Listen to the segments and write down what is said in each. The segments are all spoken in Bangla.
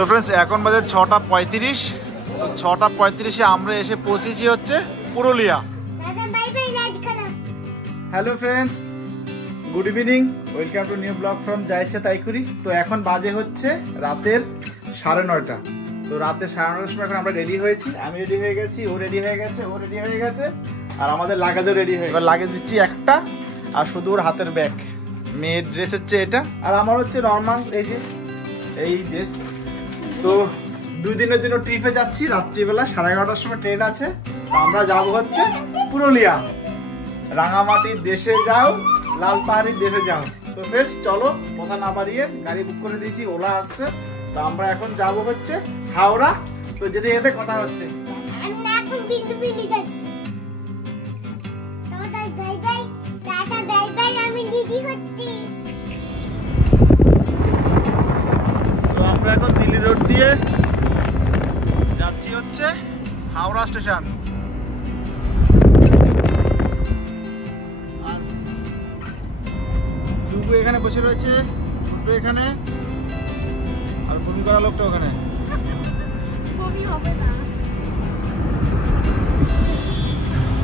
তো फ्रेंड्स এখন বাজে 6:35। তো 6:35-এ আমরা এসে পৌঁছেছি হচ্ছে Purulia. Hello friends, good evening, welcome to new blog from যা ইচ্ছা তাই করি। তো এখন বাজে হচ্ছে রাতের 9:30। তো রাতের 9:30 সময় এখন আমরা রেডি হয়েছি। আমি রেডি হয়ে গেছি, ও রেডি হয়ে গেছে, ও রেডি হয়ে গেছে, আর আমাদের লাগেজও রেডি হয়ে গেছে। এবার লাগেজ দিচ্ছি একটা, আর শুধু ওর হাতের ব্যাগ। মেয়ের ড্রেস হচ্ছে এটা, আর আমার হচ্ছে নর্মাল এই ড্রেস। তো 2 দিনের জন্য ট্রিপে যাচ্ছি। রাত্রিবেলা 11:30টার সময় ট্রেন আছে। তো আমরা যাব হচ্ছে পুরুলিয়া। রাঙামাটির দেশে যাও, লাল পাহাড়ির দেশে যাও। তো ফ্রেন্ডস চলো, কথা না বাড়িয়ে গাড়ি বুক করে দিয়েছি, ওলা আসছে। তো আমরা এখন যাব হচ্ছে হাওড়া। তো যেতে যেতে কথা হচ্ছে। তো আমরা এখন দিল্লি রোড দিয়ে যাচ্ছি হচ্ছে হাওড়া স্টেশন। আর দুটো এখানে বসে রয়েছে, দুটো এখানে, আর বমি করা লোকটা ওখানে।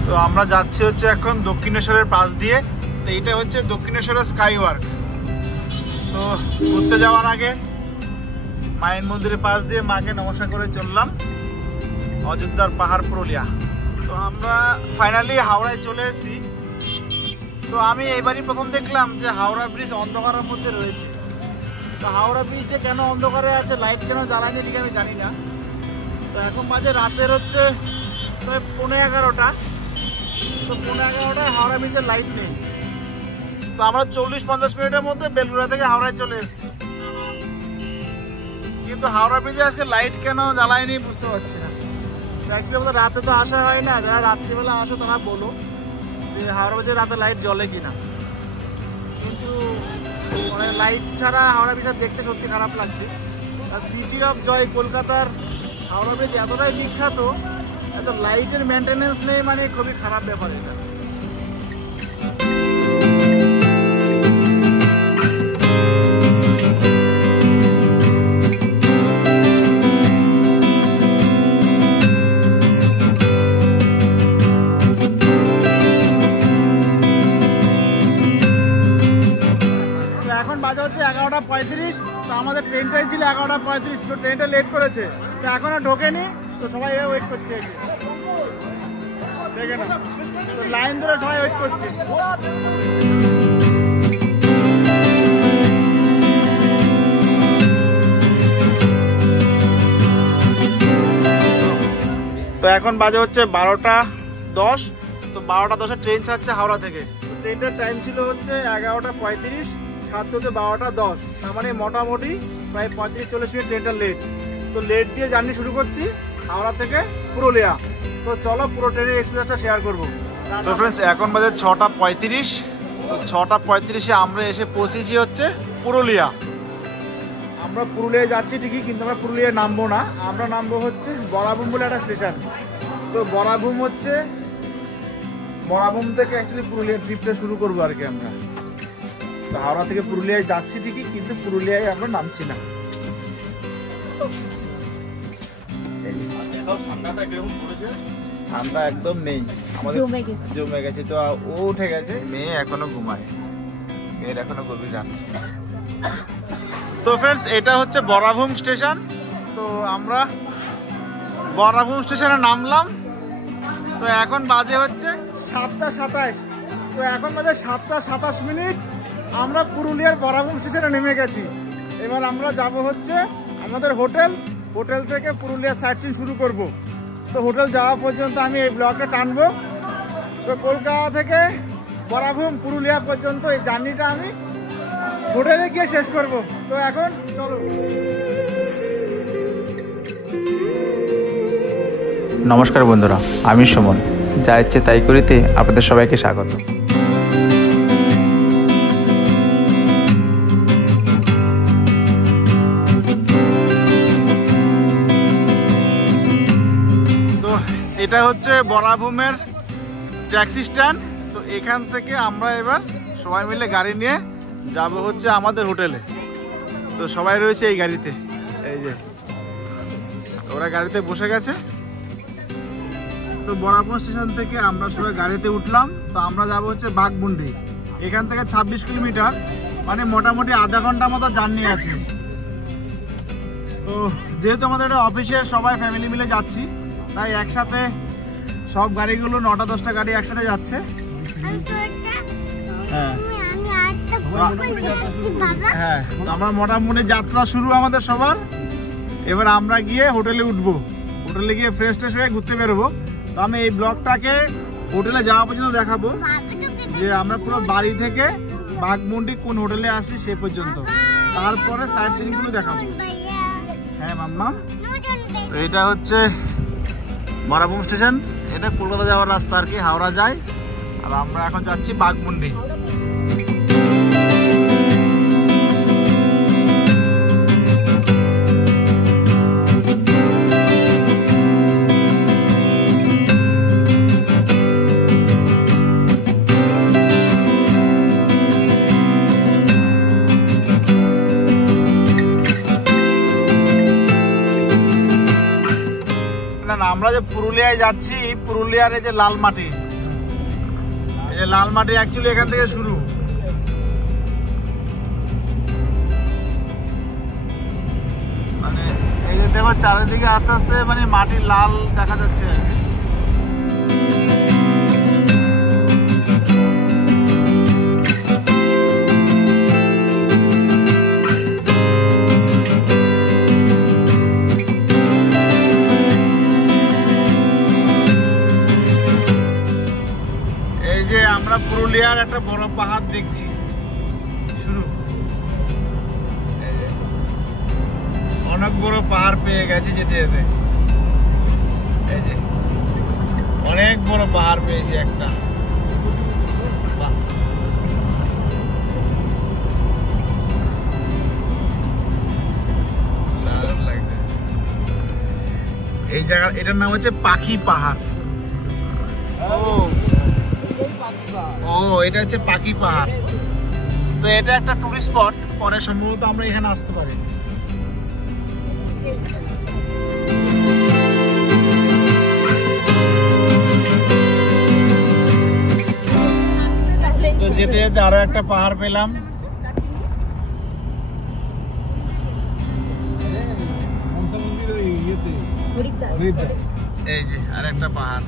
তো আমরা যাচ্ছি হচ্ছে এখন দক্ষিণেশ্বরের পাশ দিয়ে। তো এইটা হচ্ছে দক্ষিণেশ্বরের স্কাইওয়ার্ক। তো ঘুরতে যাওয়ার আগে মায়ের মন্দিরের পাশ দিয়ে মাকে নমস্কার করে চললাম অযোধ্যার পাহাড় পুরুলিয়া। তো আমরা ফাইনালি হাওড়ায় চলে এসেছি। তো আমি এইবারই প্রথম দেখলাম যে হাওড়া ব্রিজ অন্ধকারের মধ্যে রয়েছে। তো হাওড়া ব্রিজে কেন অন্ধকারে আছে, লাইট কেন জ্বালানি, দিকে আমি জানি না। তো এখন বাজে রাতের হচ্ছে প্রায় 11:15। তো 11:15টায় হাওড়া ব্রিজের লাইট নেই। তো আমরা 40-50 মিনিটের মধ্যে বেলগুড়া থেকে হাওড়ায় চলে এসেছি। কিন্তু হাওড়া ব্রিজে আজকে লাইট কেন জ্বালায়নি বুঝতে পারছি না। অ্যাকচুয়ালি রাতে তো আসা হয় না, যারা রাত্রিবেলা আসো তারা বলো যে হাওড়া ব্রিজে রাতে লাইট জ্বলে কিনা। কিন্তু মানে লাইট ছাড়া হাওড়া ব্রিজটা দেখতে সত্যি খারাপ লাগছে। আর সিটি অফ জয় কলকাতার হাওড়া ব্রিজ এতটাই বিখ্যাত, এত লাইটের মেনটেনেন্স নেই, মানে খুবই খারাপ ব্যাপার এটা। বাজে হচ্ছে 11:35। তো আমাদের ট্রেনটাই ছিল 11:35। তো ট্রেনটা লেট করেছে, তো এখনো ঢোকেনি। তো সবাই ওয়েট করছে, দেখে না, তো লাইন ধরে সবাই ওয়েট করছে। তো এখন বাজে হচ্ছে 12:10। তো 12:10 ট্রেন ছাড়ছে হাওড়া থেকে। তো ট্রেনটার টাইম ছিল হচ্ছে 11:35, ছাড়ছে হচ্ছে 12:10। তার মানে মোটামুটি প্রায় 35-40 মিনিট ট্রেনটা লেট। তো লেট দিয়ে জার্নি শুরু করছি হাওড়া থেকে পুরুলিয়া। তো চলো পুরো ট্রেনের এক্সপিরিয়েন্সটা শেয়ার করবো। তো ফ্রেন্ডস এখন বাজে 6:35। তো 6:35-এ আমরা এসে পৌঁছেছি হচ্ছে পুরুলিয়া। আমরা পুরুলিয়ায় যাচ্ছি ঠিকই, কিন্তু আমরা পুরুলিয়ায় নামবো না। আমরা নামবো হচ্ছে বরাভূম বলে একটা স্টেশন। তো বরাভূম থেকে অ্যাকচুয়ালি পুরুলিয়ার ট্রিপটা শুরু করবো আর কি আমরা। তো হাওড়া থেকে পুরুলিয়ায় যাচ্ছি ঠিকই, কিন্তু পুরুলিয়ায় আমরা নামছি না। ঠান্ডা একদম নেই, আমাদের জমে গেছে। তো ও উঠে গেছে, মেয়ে এখনো ঘুমায়, মেয়ের এখনো গভীর রাত। তো ফ্রেন্ডস এটা হচ্ছে বরাভূম স্টেশন। তো আমরা বরাভূম স্টেশনে নামলাম। তো এখন বাজে হচ্ছে 7:27। তো এখন বাজে 7:27। আমরা পুরুলিয়ার বরাভূম স্টেশনে নেমে গেছি। এবার আমরা যাব হচ্ছে আমাদের হোটেল থেকে পুরুলিয়া সাইট সিন শুরু করব। তো হোটেল যাওয়া পর্যন্ত আমি এই ব্লগটা টানবো। তো কলকাতা থেকে বরাভূম পুরুলিয়া পর্যন্ত এই জার্নিটা আমি হোটেলে গিয়ে শেষ করব। তো এখন চলো। নমস্কার বন্ধুরা, আমি সুমন, যা ইচ্ছে তাই করিতে আপনাদের সবাইকে স্বাগত। এটা হচ্ছে বরাভূমের ট্যাক্সি স্ট্যান্ড। তো এখান থেকে আমরা এবার সবাই মিলে গাড়ি নিয়ে যাব হচ্ছে আমাদের হোটেলে। তো সবাই রয়েছে এই গাড়িতে, এই যে ওরা গাড়িতে বসে গেছে। তো বরাবর স্টেশন থেকে আমরা সবাই গাড়িতে উঠলাম। তো আমরা যাবো হচ্ছে বাঘমুন্ডি। এখান থেকে 26 কিলোমিটার, মানে মোটামুটি আধা ঘন্টা মতো জার্নি আছে। তো যেহেতু আমাদের একটা অফিসের সবাই ফ্যামিলি মিলে যাচ্ছি, তাই একসাথে সব গাড়িগুলো 9টা-10টা গাড়ি একসাথে যাচ্ছে। হ্যাঁ হ্যাঁ, তো আমরা মোটামুটি যাত্রা শুরু আমাদের সবার। এবার আমরা গিয়ে হোটেলে উঠবো, হোটেলে গিয়ে ফ্রেশ ট্রেশ হয়ে ঘুরতে বেরোবো। তো আমি এই ব্লগটাকে হোটেলে যাওয়া পর্যন্ত দেখাবো, যে আমরা পুরো বাড়ি থেকে বাঘমুন্ডি কোন হোটেলে আসি সে পর্যন্ত, তারপরে সাইড সিনগুলো দেখাবো। হ্যাঁ মাম্মা, তো এটা হচ্ছে বরাবর স্টেশন। এটা কলকাতা যাওয়ার রাস্তা আর কি, হাওড়া যায়। আর আমরা এখন যাচ্ছি বাঘমুন্ডি। আমরা যে পুরুলিয়ায় যাচ্ছি, পুরুলিয়ার এই যে লাল মাটি, এই যে লাল মাটি অ্যাকচুয়ালি এখান থেকে শুরু। মানে এই যে দেখো চারিদিকে আস্তে আস্তে মানে মাটি লাল দেখা যাচ্ছে। আমরা পুরুলিয়ার একটা বড় পাহাড় দেখছি শুরু, অনেক বড় পাহাড় পেয়ে গেছে যেতে যেতে। এই যে অনেক বড় পাহাড় পেয়েছি একটা। এই জায়গা, এটার নাম হচ্ছে পাখি পাহাড়। ও এটা হচ্ছে পাখি পাহাড়। তো এটা একটা টুরিস্ট স্পট, পরে সম্ভবত আমরা এখানে আসতে পারি। তো যেতে যেতে আরো একটা পাহাড় পেলাম। এই যে আর একটা পাহাড়।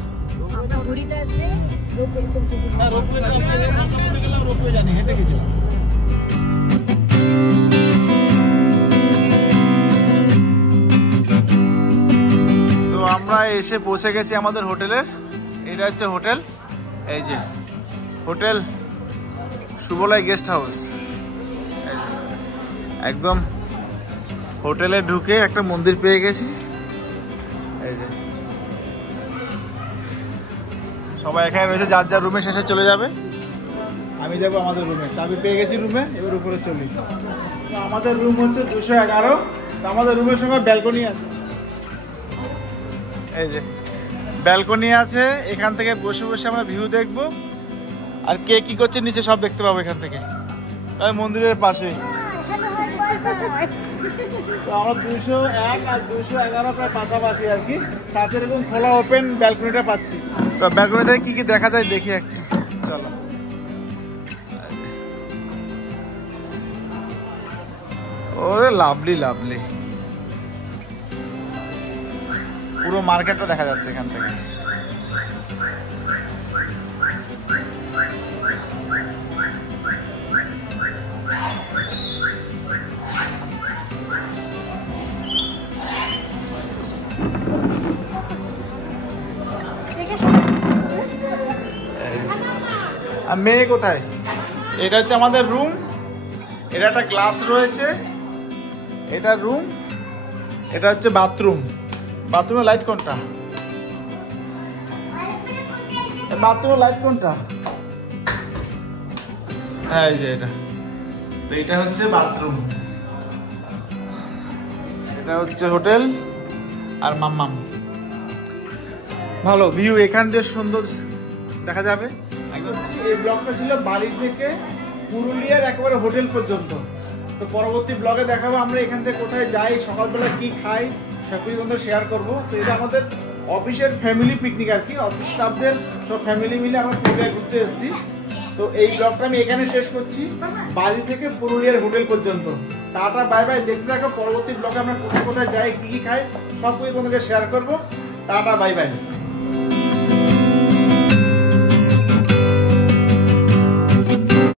তো আমরা এসে পৌঁছে গেছি আমাদের হোটেলের। এটা হচ্ছে হোটেল, এই যে হোটেল সুবলয় গেস্ট হাউস। একদম হোটেলে ঢুকে একটা মন্দির পেয়ে গেছি। এই যে সবাই এখানে রয়েছে, যার যার রুমে শেষে চলে যাবে। আমি যাবো আমাদের রুমে, চাবি পেয়ে গেছি রুমে, এবার উপরে চলি। তো আমাদের রুম হচ্ছে 211। তো আমাদের রুমের সঙ্গে ব্যালকনি আছে, এই যে ব্যালকনি আছে। এখান থেকে বসে বসে আমরা ভিউ দেখবো, আর কে কি করছে নিচে সব দেখতে পাবো এখান থেকে, মন্দিরের পাশে। তো আমরা 201 আর 211 প্রায় পাশাপাশি আর কি, সাথে এরকম খোলা ওপেন ব্যালকনিটা পাচ্ছি। তো ব্যালকনি থেকে কি কি দেখা যায় দেখি একটু, চলো। ওরে লাভলি লাভলি, পুরো মার্কেটটা দেখা যাচ্ছে এখান থেকে। আর মেয়ে কোথায়? এটা হচ্ছে আমাদের রুম। এটা একটা গ্লাস রয়েছে, এটা রুম। এটা হচ্ছে বাথরুম। বাথরুমের লাইট কোনটা? বাথরুমের লাইট কোনটা? হ্যাঁ এই যে এটা। তো এটা হচ্ছে বাথরুম, এটা হচ্ছে হোটেল আর মাম্মাম। ভালো ভিউ, এখান দিয়ে সুন্দর দেখা যাবে। এই ব্লগটা ছিল বাড়ি থেকে পুরুলিয়ার একেবারে হোটেল পর্যন্ত। তো পরবর্তী ব্লগে দেখাবো আমরা এখান থেকে কোথায় যাই, সকালবেলা কি খাই, সব কিছু বন্ধু শেয়ার করবো। তো এটা আমাদের অফিসের ফ্যামিলি পিকনিক আর কি, অফিস স্টাফদের সব ফ্যামিলি মিলে আমরা পুরুলিয়া ঘুরতে এসেছি। তো এই ব্লগটা আমি এখানে শেষ করছি, বাড়ি থেকে পুরুলিয়ার হোটেল পর্যন্ত। টাটা বাই বাই, দেখতে থাকো পরবর্তী ব্লগে আমরা কোথায় কোথায় যাই, কী কী খাই, সব কিছু তোমাদেরকে শেয়ার করবো। Tata bye bye.